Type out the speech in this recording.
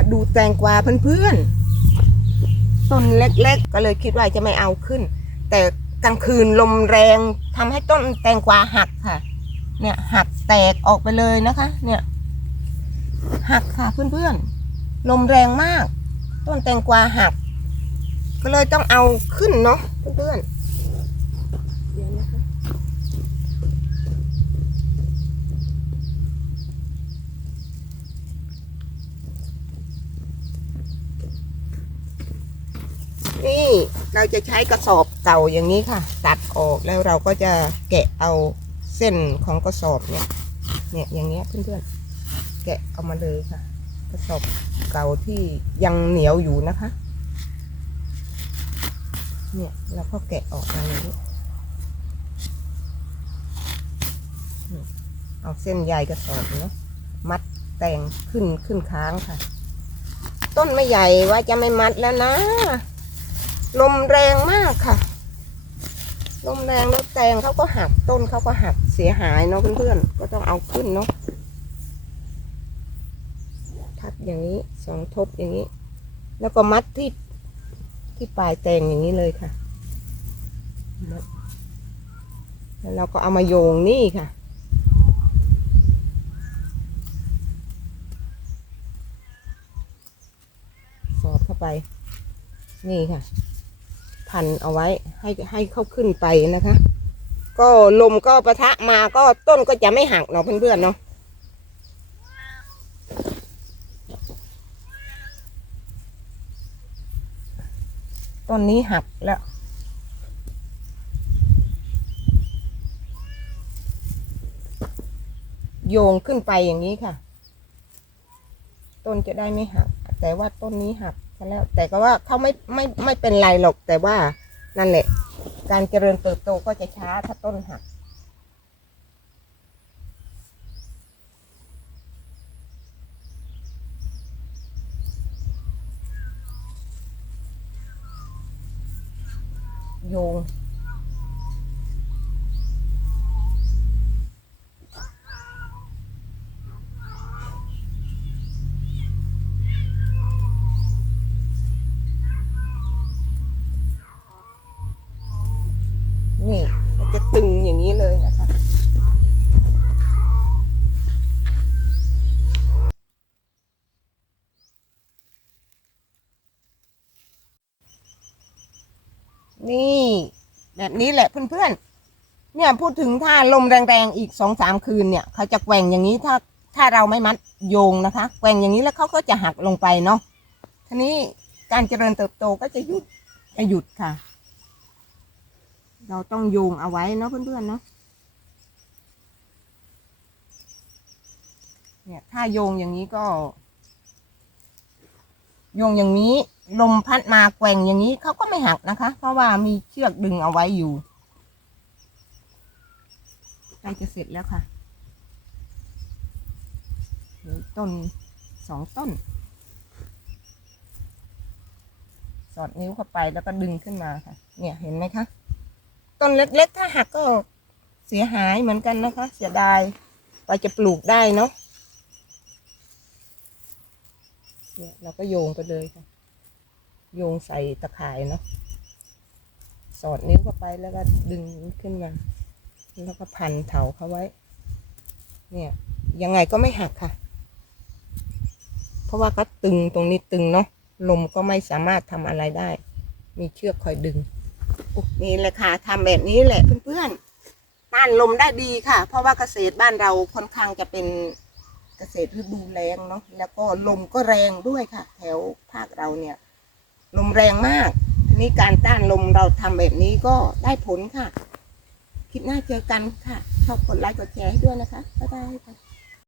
มาดูแตงกวาเพื่อนๆต้นเล็กๆ ก็เลยคิดว่าจะไม่เอาขึ้น แต่กลางคืนลมแรงทำให้ต้นแตงกวาหักค่ะ เนี่ยหักแตกออกไปเลยนะคะ เนี่ยหักค่ะเพื่อนๆลมแรงมาก ต้นแตงกวาหัก ก็เลยต้องเอาขึ้นเนาะเพื่อนๆเดี๋ยวนะคะ นี่เราจะใช้กระสอบเก่าอย่างนี้ค่ะ ตัดออกแล้วเราก็จะแกะเอาเส้นของกระสอบเนี่ย เนี่ยอย่างเงี้ยเพื่อนๆ แกะเอามาเลยค่ะ กระสอบเก่าที่ยังเหนียวอยู่นะคะ เนี่ยเราก็แกะออกมาอย่างนี้เอาเส้นใยกระสอบเนาะมัดแต่งขึ้นขึ้นค้างค่ะ ต้นไม่ใหญ่ว่าจะไม่มัดแล้วนะ ลมแรงมากค่ะ ลมแรงแล้วแตงเขาก็หักต้นเขาก็หักเสียหายเนาะเพื่อนๆก็ต้องเอาขึ้นเนาะทับอย่างนี้สองทบอย่างนี้ แล้วก็มัดที่ที่ปลายแตงอย่างนี้เลยค่ะแล้วเราก็เอามาโยงนี่ค่ะสอดเข้าไป นี่ค่ะ พันเอาไว้ให้ให้เข้าขึ้นไปนะคะ ก็ลมก็ประทะมาก็ต้นก็จะไม่หักเนาะเพื่อนๆเนาะต้นนี้หักแล้วโยงขึ้นไปอย่างนี้ค่ะ ต้นจะได้ไม่หัก แต่ว่าต้นนี้หัก แล้ว แต่ก็ว่าเขาไม่ไม่ไม่เป็นไรหรอกแต่ว่านั่นแหละ การเจริญเติบโตก็จะช้าถ้าต้นหักโยง นี่มันจะตึงอย่างนี้เลยนะคะ นี่ แบบนี้แหละเพื่อนๆ เนี่ยพูดถึงถ้าลมแรงๆอีกสองสามคืนเนี่ย เขาจะแกว่งอย่างนี้ถ้าถ้าเราไม่มัดโยงนะคะแกว่งอย่างนี้แล้วเขาก็จะหักลงไปเนาะทีนี้การเจริญเติบโตก็จะหยุดจะหยุดค่ะ เราต้องโยงเอาไว้เนาะเพื่อนๆเนาะเนี่ยถ้าโยงอย่างนี้ก็ โยงอย่างนี้ลมพัดมาแกว่งอย่างนี้เขาก็ไม่หักนะคะ เพราะว่ามีเชือกดึงเอาไว้อยู่ใกล้จะเสร็จแล้วค่ะเหลือต้นสองต้น สอดนิ้วเข้าไปแล้วก็ดึงขึ้นมาค่ะ เนี่ยเห็นไหมคะต้นเล็กๆ ถ้าหักก็เสียหายเหมือนกันนะคะ เสียดายกว่าจะปลูกได้เนาะ เนี่ยเราก็โยงไปเลยค่ะ โยงใส่ตะข่ายเนาะสอดนิ้วเข้าไปแล้วก็ดึงขึ้นมา แล้วก็พันเถาเขาไว้ เนี่ยยังไงก็ไม่หักค่ะ เพราะว่าเขาตึงตรงนี้ตึงเนาะลมก็ไม่สามารถทำอะไรได้ มีเชือกคอยดึงนี่แหละค่ะทำแบบนี้แหละเพื่อนๆต้านลมได้ดีค่ะ เพราะว่าเกษตรบ้านเราค่อนข้างจะเป็น เกษตรฤดูแรงเนาะแล้วก็ลมก็แรงด้วยค่ะ แถวภาคเราเนี่ย ลมแรงมากทีนี้การต้านลมเราทำแบบนี้ก็ได้ผลค่ะ คิดหน้าเจอกันค่ะ ชอบกดไลค์กดแชร์ให้ด้วยนะคะบ๊ายบายค่ะ